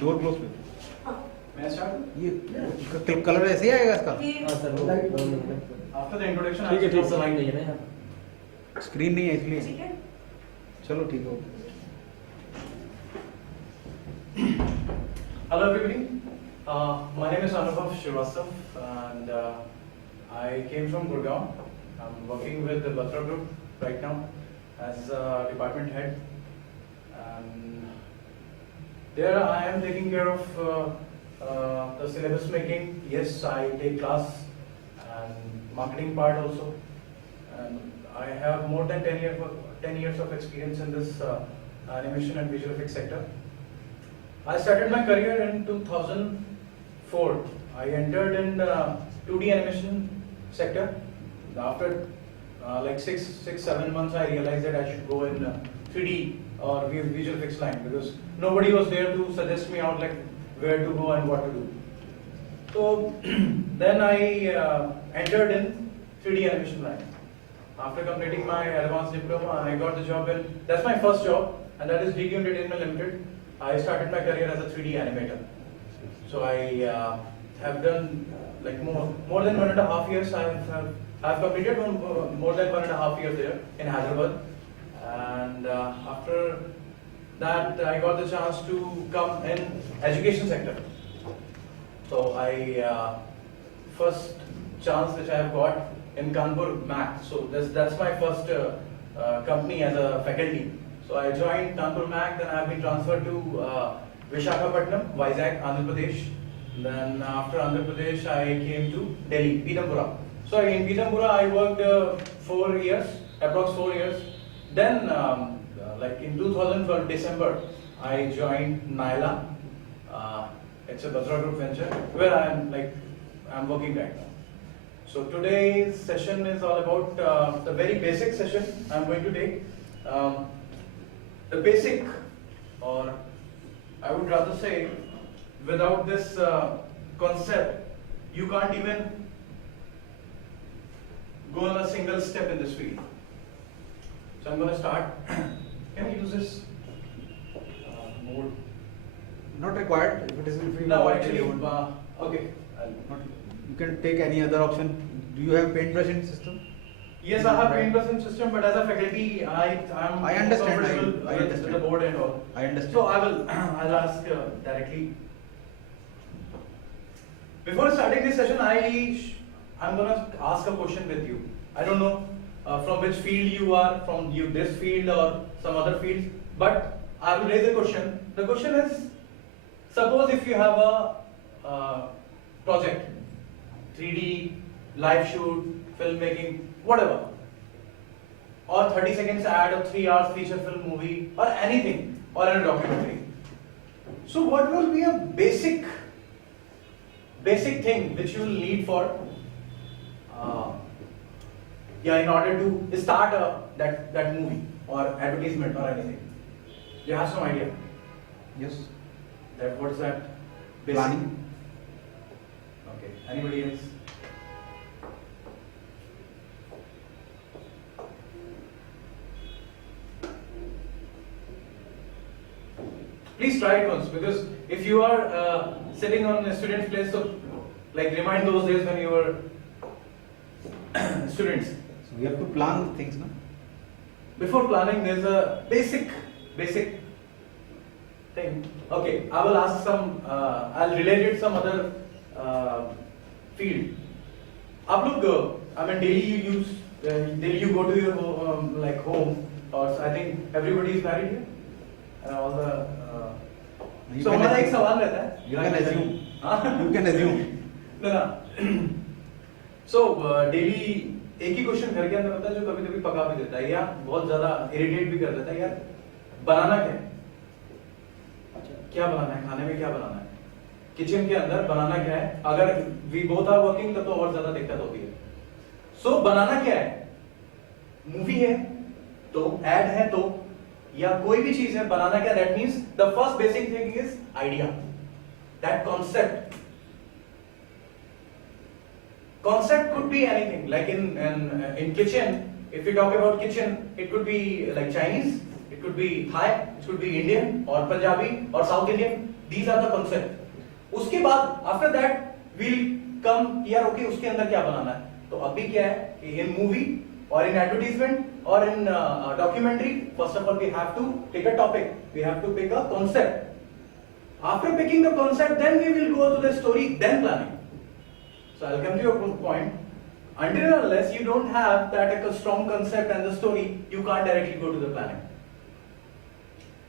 Door close कर। मैं start ये कलर ऐसे ही आएगा इसका? हाँ सर वो आफ्टर द इंट्रोडक्शन ठीक है ठीक लाइन नहीं है ना यहाँ स्क्रीन नहीं है इसलिए। ठीक है। चलो ठीक है। Hello everybody, my name is Anubhav Srivastava and I came from Gurgaon. I'm working with the Batra Group right now as a department head, and there I am taking care of the syllabus making. Yes, I take class and marketing part also, and I have more than 10 years of experience in this animation and visual effects sector. I started my career in 2004. I entered in 2D animation sector. After like 6-7 months, I realized that I should go in 3D or visual effects line because nobody was there to suggest me out like where to go and what to do. So then I entered in 3D animation line. After completing my advanced diploma, I got the job in, that's my first job, and that is DQ Entertainment Limited. I started my career as a 3D animator. So I have done like more than 1.5 years. I have completed more than 1.5 years there in Hyderabad. And after that, I got the chance to come in education sector. So I first chance which I have got in Kanpur MAC. So that's my first company as a faculty. So I joined Kanpur MAC, then I have been transferred to Visakhapatnam, Vizag, Andhra Pradesh. Then after Andhra Pradesh, I came to Delhi, Pitampura. So in Pitampura, I worked 4 years, approx 4 years. Then, like in 2012 December, I joined Naila. It's a Batra Group venture where I'm working right now. So today's session is all about the very basic session I'm going to take. The basic, or I would rather say, without this concept, you can't even go on a single step in this field. So I'm going to start. Can I use this mode? Not required. If it is, if you No, want, actually, you want. okay. Not, you can take any other option. Do you have paintbrush in system? Yes, I have paintbrush system, but as a faculty, I'm I understand, comfortable I with understand. the board and all. I understand. So I'll ask directly. Before starting this session, I'm gonna ask a question with you. I don't know from which field you are, from this field or some other field, but I will raise a question. The question is, suppose if you have a project, 3D, live shoot, filmmaking, whatever, or 30 seconds ad, or 3 hours feature film movie, or anything, or in a documentary. So what will be a basic thing which you will need for in order to start that movie or advertisement or anything? You have some idea? Yes. That what is that? Basic? Planning. Okay. Anybody else? Please try it once, because if you are sitting on a student's place, so like remind those days when you were students. So we have to plan things, no? Before planning, there's a basic thing. Okay, I will ask some. I'll relate it some other field. आप लोग, I mean, daily you go to your like home, or I think everybody is married here, and all the. So हमारा एक सवाल रहता है. You can assume. You can assume. No. So daily एक ही question घर के अंदर होता है जो कभी कभी पका भी देता है या बहुत ज्यादा इरिटेट भी कर देता है. यार बनाना क्या है? क्या बनाना है? खाने में क्या बनाना है? किचन के अंदर बनाना क्या है? अगर वी बोथ आर वर्किंग तब तो और ज्यादा दिक्कत होती है. सो बनाना क्या है? मूवी है तो, एड है तो, या कोई भी चीज है, बनाना क्या? That means the first basic thing is idea, that concept. Concept could be anything, like in kitchen. If we talk about kitchen, it could be like Chinese, it could be Thai, it could be Indian or Punjabi or South Indian, These are the concept. उसके बाद after that we'll come यार okay उसके अंदर क्या बनाना है. तो अभी क्या है कि in movie or in advertisement or in documentary, first of all we have to pick a topic. We have to pick a concept. After picking the concept, then we will go to the story, then planning. So I'll come to your point. Until and unless you don't have that a strong concept and the story, you can't directly go to the planning.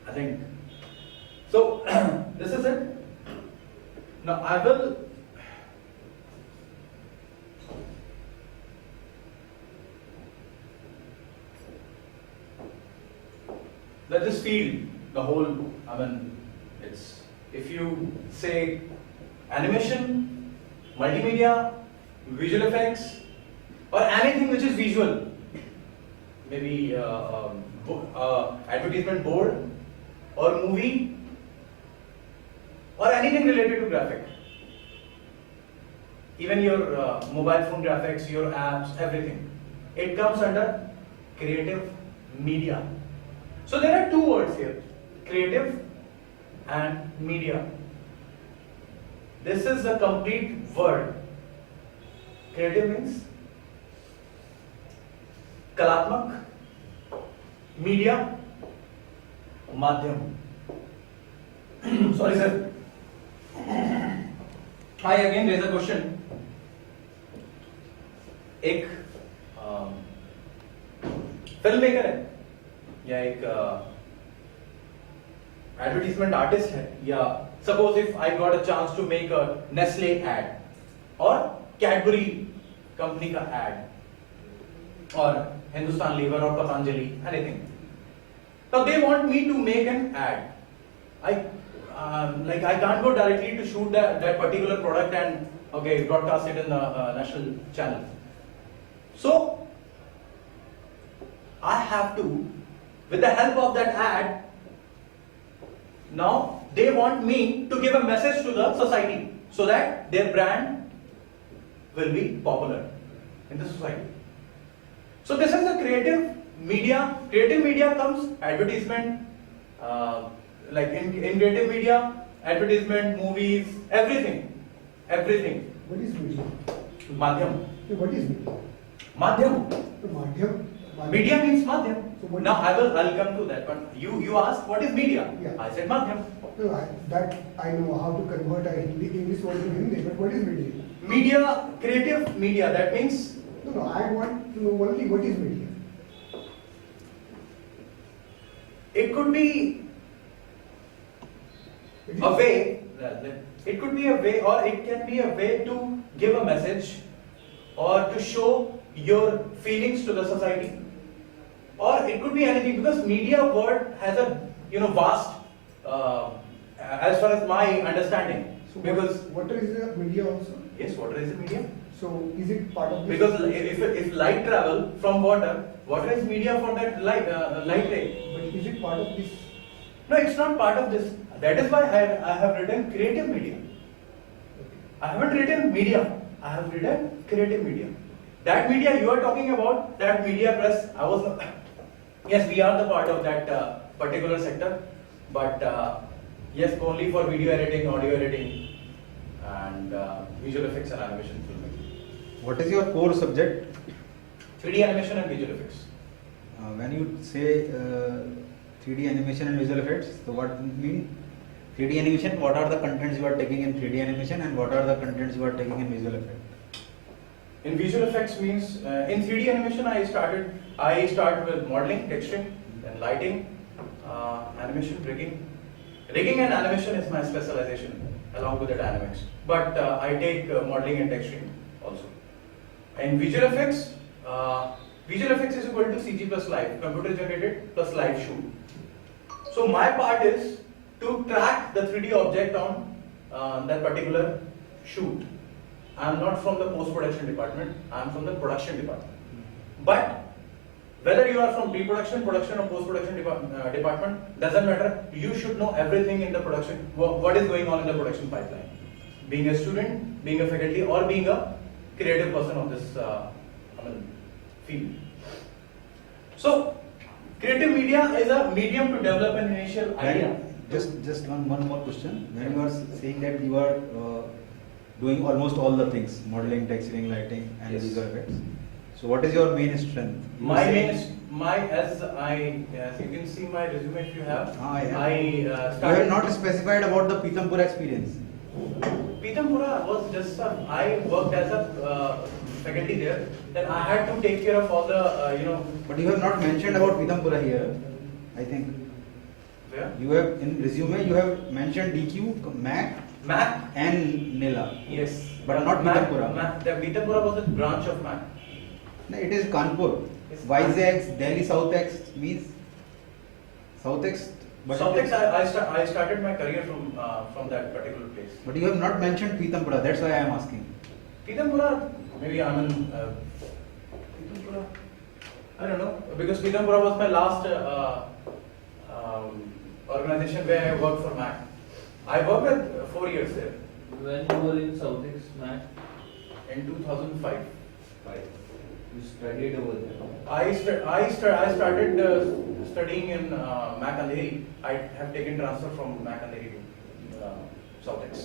I think. So this is it. Now I will. Let this field, the whole, I mean, it's, if you say animation, multimedia, visual effects, or anything which is visual, maybe advertisement board, or movie, or anything related to graphic. Even your mobile phone graphics, your apps, everything. It comes under creative media. So there are two words here, creative and media. This is a complete word. Creative means कलात्मक, media, माध्यम. Sorry sir. I again raise a question. एक film maker है या एक advertisement artist है या suppose if I got a chance to make a Nestle ad और Cadbury company का एड और हिंदुस्तान लीवर और Patanjali anything so they want me to make an ad I can't go directly to shoot that particular product and okay broadcast it in the national channel so I have to with the help of that ad, now they want me to give a message to the society so that their brand will be popular in the society. So this is the creative media. Creative media comes advertisement, like in creative media, advertisement, movies, everything. What is media? Madhyam. What is media? Madhyam. The Madhyam. Media means Madhyam. So what Now I'll come to that. But you asked what is media? Yeah. I said Madhyam. No, that I know how to convert a English word to Hindi, but what is media? Media, creative media. That means No, I want to know only what is media. it could be It is- a way. It could be a way, or it can be a way to give a message, or to show your feelings to the society, or it could be anything because media word has a vast as far as my understanding. So Because water is a media also. yes, water is a media. So is it part of this? Because if light travel from water is media for that light ray. But is it part of this? No, it's not part of this. That is why I have written creative media. I haven't written media. I have written creative media. That media you are talking about, that media press, I was not. Yes, we are the part of that particular sector, but yes, only for video editing, audio editing, and visual effects and animation filmmaking. What is your core subject? 3D animation and visual effects. When you say 3D animation and visual effects, so what mean 3D animation? What are the contents you are taking in 3D animation, and what are the contents you are taking in visual effects? In visual effects means in 3D animation I start with modeling, texturing, then lighting, animation, rigging. Rigging and animation is my specialization along with the dynamics. But I take modeling and texturing also. In visual effects is equal to CG plus live, computer generated plus live shoot. So my part is to track the 3D object on that particular shoot. I am not from the post-production department, I am from the production department. But whether you are from pre-production, production or post-production department, doesn't matter. You should know everything in the production, what is going on in the production pipeline. Being a student, being a faculty, or being a creative person of this field. So, creative media is a medium to develop an initial idea. Just one more question. When you are saying that you are doing almost all the things, modeling, texturing, lighting, and Yes. visual effects. So what is your main strength? You My say- main, as you can see my resume if you have. Ah, yeah. I You have started. not specified about the Pitampura experience. Pitampura was just I worked as a faculty there. Then I had to take care of all the But you have not mentioned about Pitampura here. I think where you have in resume you have mentioned DQ, Mac, Mac. and Nila. Yes, But not Mac. Pitampura. The Pitampura was a branch of Mac. No, it is Kanpur. It's Vizag, Delhi Southex means Southex. But Southex, I started my career from that particular place. But you have not mentioned Pitampura. That's why I am asking. Pitampura, maybe I'm in Pitampura. I don't know because Pitampura was my last organization where I worked for Mac. I worked with 4 years there When you were in Southex, Mac, in 2005. you studied over there. I started studying in Mac Andheri. I have taken transfer from Mac Andheri to Southex.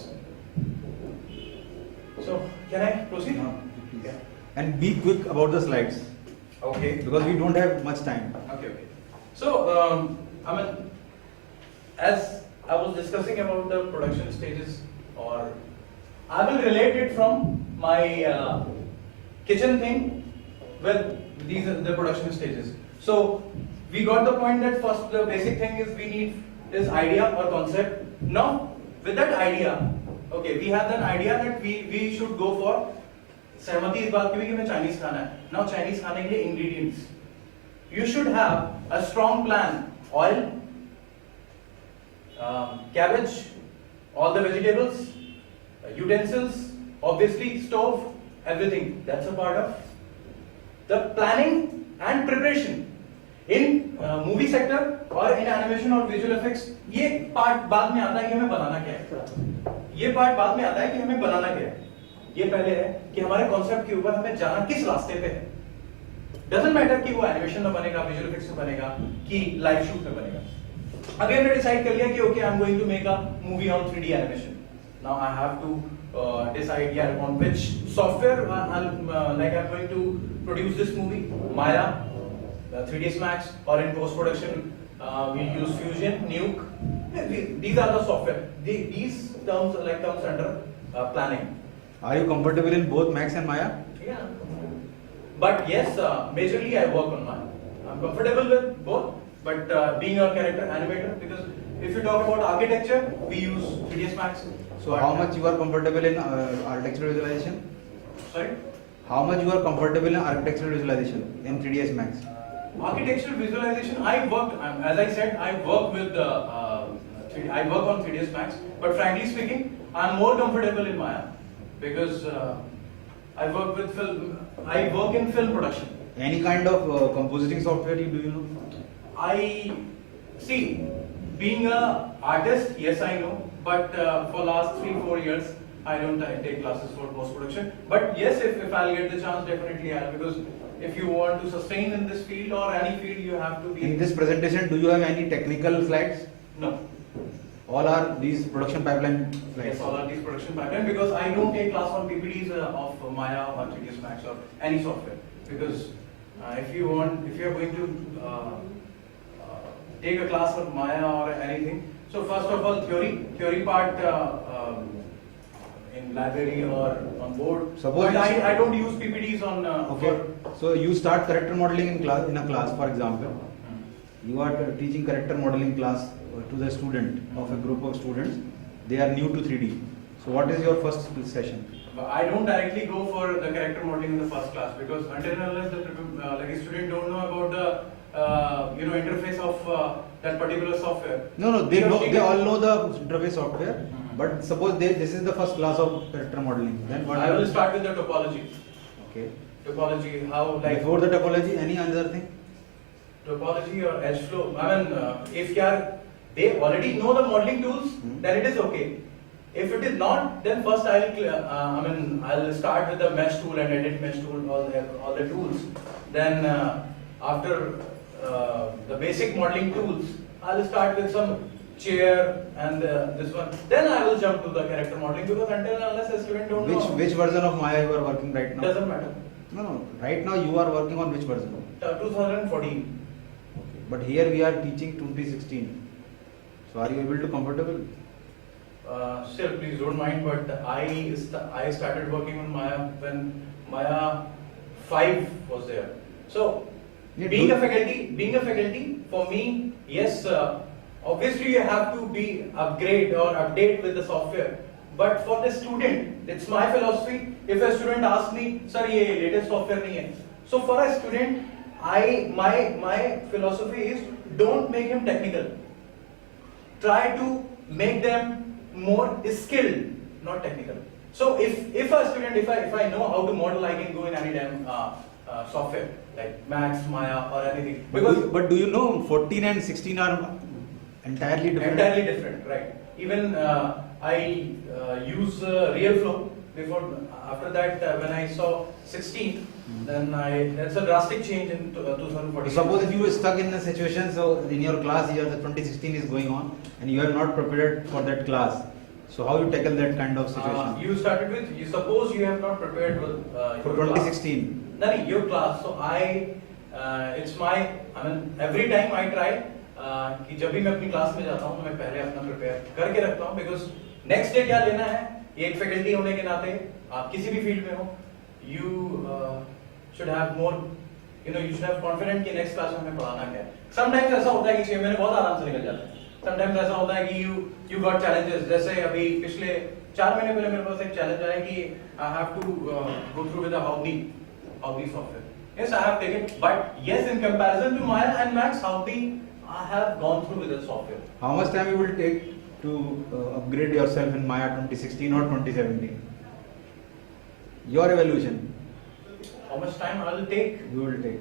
So can I proceed? No, please. Yeah. And be quick about the slides Okay. because we don't have much time. Okay. So as I was discussing about the production stages, or I will relate it from my kitchen thing with these are the production stages. So we got the point that first the basic thing is we need this idea or concept. Now with that idea, okay, we have an idea that we should go for सहमति इस बात की भी कि हमें Chinese खाना है. Now Chinese खाने के लिए ingredients. You should have a strong plan. Oil, cabbage, all the vegetables, utensils, obviously stove, everything. That's a part of the planning and preparation. In movie sector or in animation or visual effects, ये part बाद में आता है कि हमें बनाना क्या है. ये part बाद में आता है कि हमें बनाना क्या है. ये पहले है कि हमारे कॉन्सेप्ट के ऊपर हमें जाना किस रास्ते पे है. डजंट मैटर कि वो एनिमेशन में बनेगा, विजुअल इफेक्ट्स में बनेगा, कि लाइव शूट में बनेगा. अभी हमने डिसाइड कर लिया कि okay I am going to make a movie on 3D animation. Now I have to decide यार on which software like I'm going to produce this movie. Maya, 3ds Max, or in post production we use Fusion, Nuke. These are the software. These terms comes under planning. Are you comfortable in both Max and Maya? Yeah. But yes, majorly I work on Maya. I'm comfortable with both, but being a character animator, because if you talk about architecture, we use 3ds Max. So how much you are comfortable in architectural visualization? Sorry? How much you are comfortable in architectural visualization in 3ds Max? Architectural visualization, I worked, as I said, I work with, I work on 3ds Max, but frankly speaking, I'm more comfortable in Maya, because I work with film, I work in film production. Any kind of compositing software do you know? I see, being a artist, yes I know, but for last 3-4 years, I don't take classes for post production. But yes, if I'll get the chance, definitely I'll, because if you want to sustain in this field or any field, you have to be. In this presentation, do you have any technical slides? No. All are these production pipeline slides? Yes, all are these production pipeline, because I don't take class on PPTs of Maya or 3ds Max or any software. Because if you are going to take a class of Maya or anything, so first of all, theory part in library or on board. Suppose But you- I don't use PPTs on. Okay. So you start character modeling in a class, for example. You are teaching character modeling class to the student of a group of students. They are new to 3D. So what is your first session? I don't directly go for the character modeling in the first class, because until and unless the student don't know about the interface of that particular software. No, they he or know. she They can- all know the interface software. But suppose this is the first class of character modeling. Then what? I will start with the topology. Okay. Topology, how like Before the topology, any other thing? topology or edge flow. I mean, if they already know the modeling tools, then it is okay. If it is not, then first I'll start with the mesh tool and edit mesh tool, all the tools. Then after the basic modeling tools, I'll start with some chair and this one, then I will jump to the character modeling, because until and unless a student don't know, Which version of Maya you are working right now? doesn't matter. No. Right now you are working on which version? 2014. But here we are teaching 2016. So are you able to comfortable? Still, please don't mind, but I started working on Maya when Maya 5 was there. So Yeah, being a faculty for me, yes, obviously you have to be upgrade or update with the software. But for the student, it's my philosophy. If a student asks me, sir, ये latest software नहीं है. So for a student, my philosophy is don't make him technical. Try to make them more skilled, not technical. So if a student, if I know how to model, I can go in any damn software like Max, Maya, or anything. But do you know 14 and 16 are entirely different? Entirely different, right? Even I use RealFlow before. After that, when I saw 16, then that's a drastic change in 2014. Suppose if you were stuck in a situation, so in your class year, the 2016 is going on, and you are not prepared for that class. So how you tackle that kind of situation? You started with, suppose you have not prepared with For your 2016. class. No, your class. So every time I try कि जब भी मैं अपनी class में जाता हूँ तो मैं पहले अपना प्रिपेयर करके रखता हूँ, बिकॉज नेक्स्ट डे क्या लेना है, एक फैकल्टी होने के नाते आप किसी भी फील्ड में हो, you should have more, you should have confident कि नेक्स्ट क्लास में हमें पढ़ाना क्या है. समटाइम्स ऐसा होता है कि 6 महीने बहुत आराम से निकल जाते हैं. समटाइम्स ऐसा होता है कि यू गॉट चैलेंजेस. जैसे अभी पिछले 4 महीने पहले मेरे पास एक चैलेंज आया कि I have to go through with howdy software. Yes, I have taken, but yes, in comparison to Maya and Max, Howdy, I have gone through with the software. How much time you will take to upgrade yourself in Maya 2016 or 2017? Your evaluation. How much time I will take? You will take.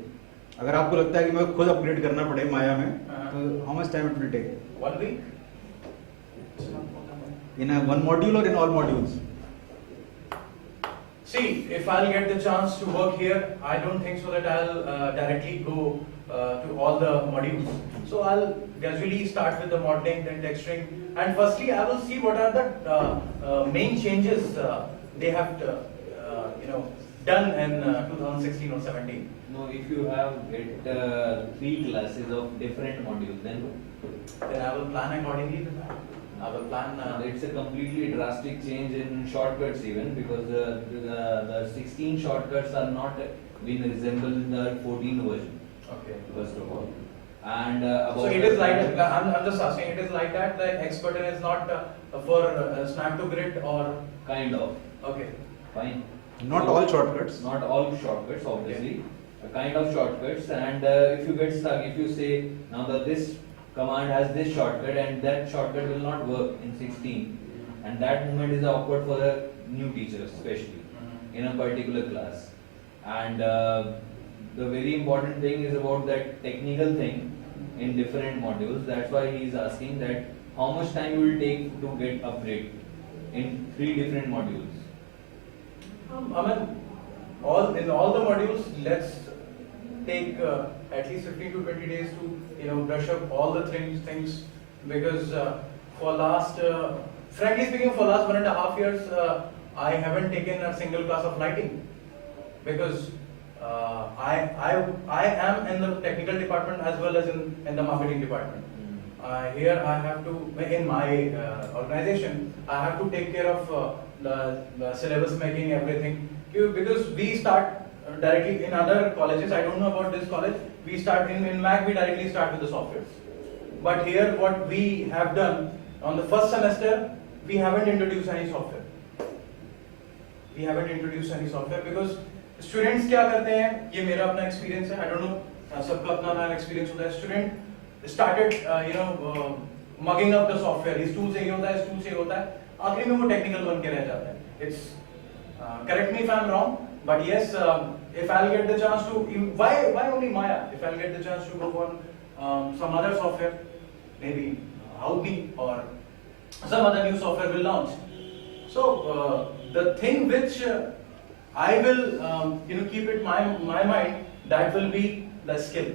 अगर आपको लगता है कि मैं खुद upgrade करना पड़े माया में, तो how much time it will take? 1 week. In one module or in all modules? See, if I'll get the chance to work here, I don't think so that I'll directly go to all the modules. So I'll gradually start with the modeling, then texturing, and firstly I will see what are the main changes they have done in 2016 or 17. No, if you have get 3 classes of different modules, then I will plan accordingly to that. I will plan. it's a completely drastic change in shortcuts even, because the 16 shortcuts are not been resemble in the 14 version. Okay. First of all, and about So it is like that. I'm just asking. It is like that. The X button is not for snap to grid or kind of okay. fine. Not all shortcuts. Not all shortcuts, obviously. A kind of shortcuts, and if you get stuck, if you say now that this command has this shortcut and that shortcut will not work in 16, and that moment is awkward for the new teachers, especially in a particular class. And the very important thing is about that technical thing in different modules. That's why he is asking that how much time you will take to get upgrade in 3 different modules. I mean, in all the modules, let's take at least 15 to 20 days to brush up all the things, because for last frankly speaking, for last 1.5 years I haven't taken a single class of lighting, because I am in the technical department as well as in the marketing department. Here I have to, in my organization, I have to take care of the syllabus making, everything, because we start directly in other colleges. I don't know about this college. We start in Mac, we directly start with the software. But here what we have done on the first semester, we haven't introduced any software. We haven't introduced any software because students क्या करते हैं, ये मेरा अपना experience है, I don't know, सबका अपना अपना experience होता है. Student started mugging up the software. इस tool से ये होता है, इस tool से ये होता है. आखिरी में वो technical बन के रह जाता है. It's correct me if I'm wrong, but yes, if I'll get the chance to, why only Maya? If I'll get the chance to go on some other software, maybe Howdy or some other new software will launch. So the thing which I will keep it my mind, that will be the skill.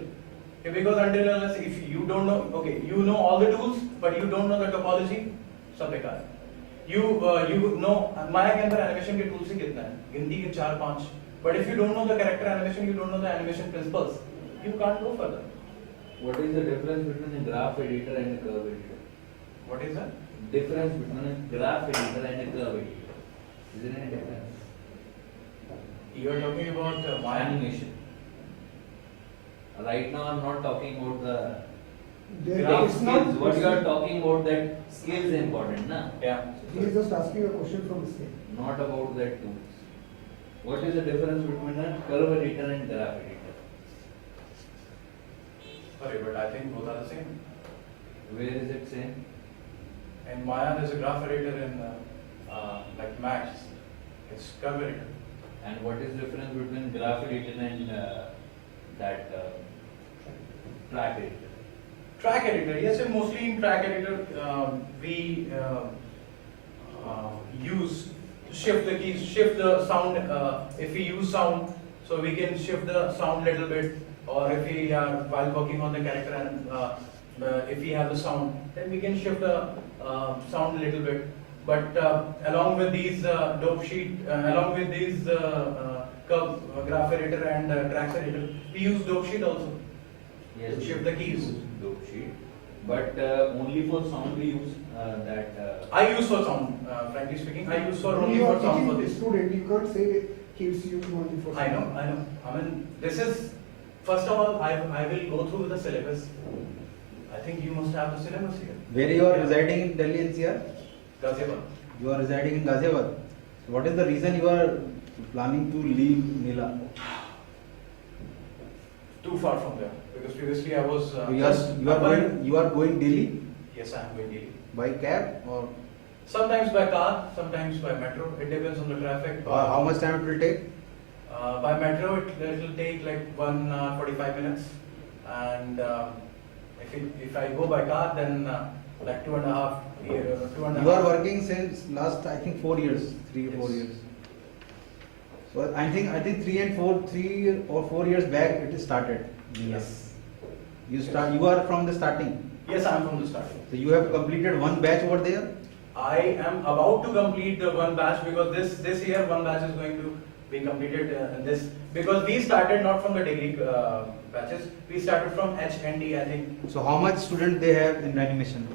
Okay, because until and unless if you don't know, okay, you know all the tools, but you don't know the topology, सब बेकार है. You know माया के अंदर animation के tools ही कितना है? गिनती के 4-5. But if you don't know the character animation, you don't know the animation principles, you can't go further. What is the difference between a graph editor and a curve editor? What is that? Difference between a graph editor and a curve editor. Is there any difference? You are talking about Maya. Animation. Right now I'm not talking about the There graph is not. skills. What you are talking about, that skills is important, na? Yeah. He is just asking a question from the same. Not about that tools. What is the difference between a curve editor and graph editor? Sorry, but I think both are the same. Where is it same? In Maya, there's a graph editor in like Max. It's curve editor. And what is the difference between graph editor and that track editor? Track editor, yes, and mostly in track editor we use to shift the keys, shift the sound. If we use sound, so we can shift the sound little bit, or if we are while working on the character and if we have the sound, then we can shift the sound a little bit. But along with these dope sheet, along with these curve graph editor and tracks editor, we use dope sheet also. Yes, Shift the keys. Dope sheet. But only for sound we use that. I use for sound, frankly speaking, I use for only You are for sound for teaching the this. student, you can't say kids use only for. I know. I mean, this is, first of all, I will go through the syllabus. I think you must have the syllabus here. Where you are Yeah. residing in Delhi NCR? Ghaziabad. You are residing in Ghaziabad. So what is the reason you are planning to leave Nila? Too far from there. Because previously I was You are going Delhi Yes, I am going daily. by cab or Sometimes by car, sometimes by metro. It depends on the traffic. how much time it will take? By metro, it will take like 1 hour 45 minutes. And if I go by car, then like 2.5 years. You are working since last I think 4 years, 3 or 4 Yes. years. So I think 3 or 4 years back it started. Yes. You are from the starting. Yes, I am from the starting. So you have completed one batch over there. I am about to complete the one batch because this year one batch is going to be completed this because we started not from the degree batches, we started from HND, I think. So how much student they have in animation?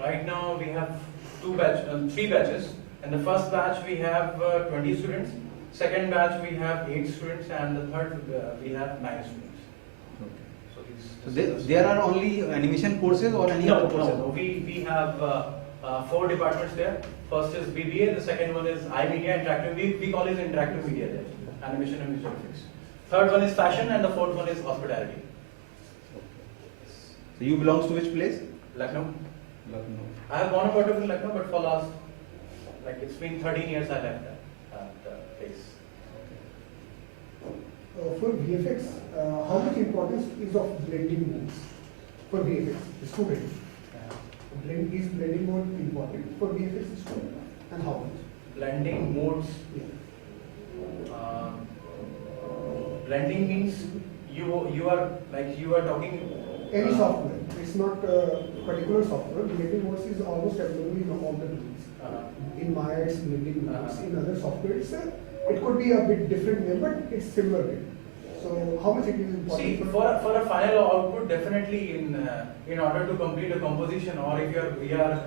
Right now we have 3 batches. In the first batch we have 20 students, second batch we have 8 students, and the third we have 9 students. So There are only animation courses or any other courses? No. We have 4 departments there. First is BBA, the second one is iMedia Interactive. We call it interactive media there, animation and visual effects. Third one is fashion, and the fourth one is hospitality. So you belongs to which place? Lucknow. Lucknow. I have gone about in Lucknow, but for last, like it's been 13 years I left that place. For VFX, how much importance is of blending modes for VFX, the student? Is blending mode important for VFX student, and how much? Blending modes. Yeah. Blending means you are talking. Any software, it's not particular software. Blending modes is almost available in all the tools. In Maya, it's blending modes. In other softwares, it could be a bit different name, but it's similar name. So how much it is important? See, for a final output, definitely in order to complete a composition, or if we are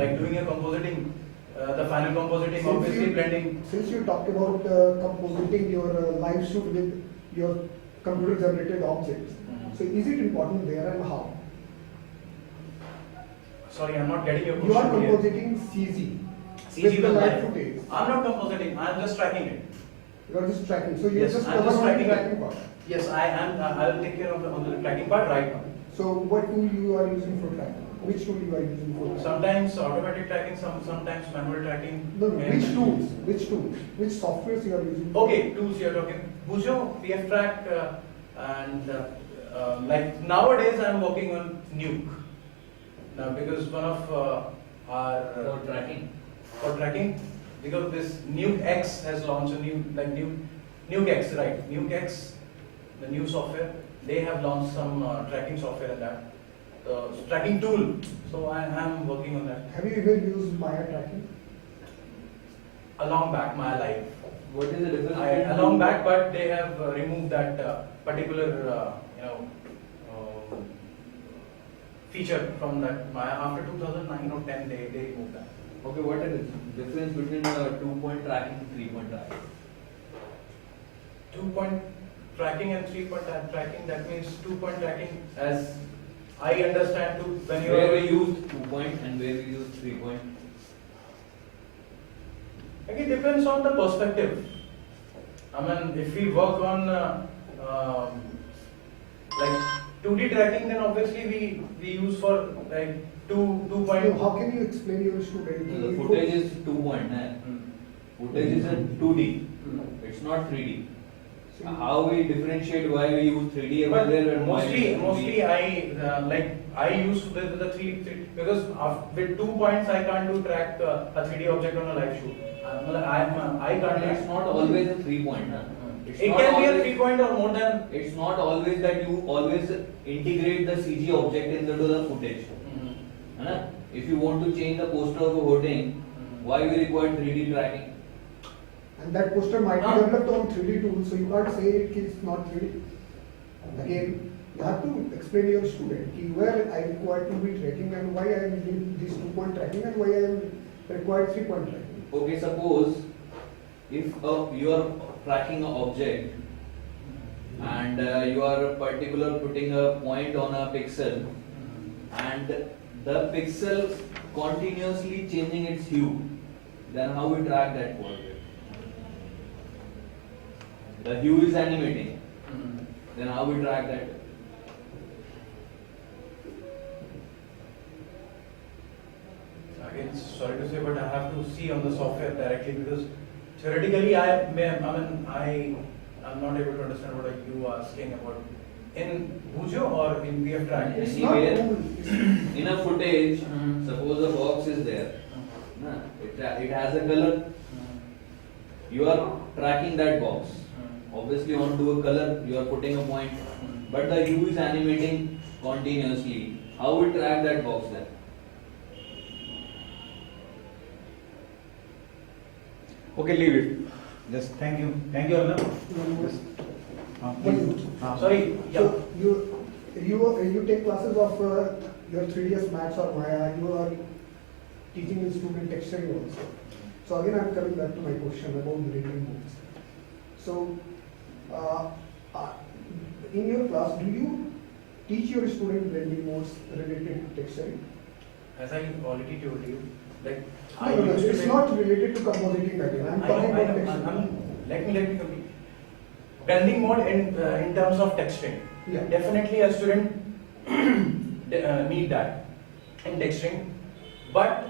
like doing a compositing, the final compositing, obviously blending. Since you talked about compositing your live shoot with your computer generated objects, so is it important there and how? Sorry, I'm not getting your You are question here. compositing CG. CG with the with live live. footage. I'm not compositing. I'm just tracking it. You are just tracking. So you Yes, just I'm cover just on the tracking it. tracking part. Yes, I am. I will take care of the tracking part right now. So what tool you are using for tracking? Which tool you are using for tracking? Sometimes automatic tracking, sometimes manual tracking. No, and- which tools? Which tools? Which softwares you are using? Okay, tools you're talking. Bujo, VFTrack, and like nowadays I'm working on Nuke. Now because one of our For tracking. for tracking, because this Nuke X has launched a new Nuke X, right? Nuke X, the new software. they have launched some tracking software in that, tracking tool. So I am working on that. Have you ever used Maya tracking? Along back my life. What is the difference? Along back, but they have removed that particular feature from that Maya after 2009 or 10. They removed that. Okay, what is the difference between 2-point tracking and 3-point tracking? 2-point tracking and 3-point tracking. That means 2-point tracking, as I understand, when you Where are we use 2-point and where we use 3-point? It depends on the perspective. I mean, if we work on like 2D tracking, then obviously we use for like 2-point. So how can you explain your student? The footage is 2-point. Footage is a 2D. Mm. It's not 3D. So How we differentiate why we use 3D over But there and why we use 2D? mostly I use with the three because with 2 points I can't do track a 3D object on a live shoot. I can't. It's not always a 3-point. It's It not can be a always- 3-point or more than. It's not always that you always integrate the CG object into the footage. है? If you want to change the poster of a hoarding, why we require 3D tracking? and that poster might be Ah. developed on 3D tool, so you can't say it's not 3D. Again, you have to explain your student where I require 2D tracking and why I am doing this 2-point tracking and why I am required 3-point tracking. Okay, suppose if you are tracking an object and you are putting a point on a pixel and the pixel continuously changing its hue, then how we track that point? The hue is animating, then how we track that? Again, sorry to say, but I have to see on the software directly because theoretically I'm not able to understand what you are asking about. In Bujo or in VF Track? It's See not where- tool. In a footage, Mhm. suppose the box is there, it has a color, you are tracking that box. Obviously on to a color, you are putting a point, but the hue is animating continuously. How we track that box then? Okay, leave it. Just thank you, Arnab. Just, please. Sorry, So yeah. you take classes of your 3ds Max or Maya. You are teaching the student texturing also. So again, I'm coming back to my question about blending modes. So in your class, do you teach your student blending modes related to texturing? As I already told you, like No, it's not related to compositing again. I'm talking about texturing. Let me complete. Blending mode in terms of texturing. Yeah. Definitely a student need that in texturing, but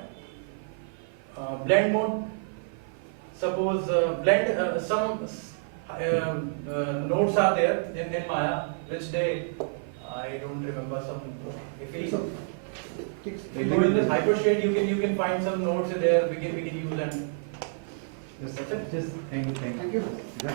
blend mode. Suppose some nodes are there in Maya, which I don't remember some. If we So, go in this hypershade, you can find some nodes there. We can use and Just thank you. thank you.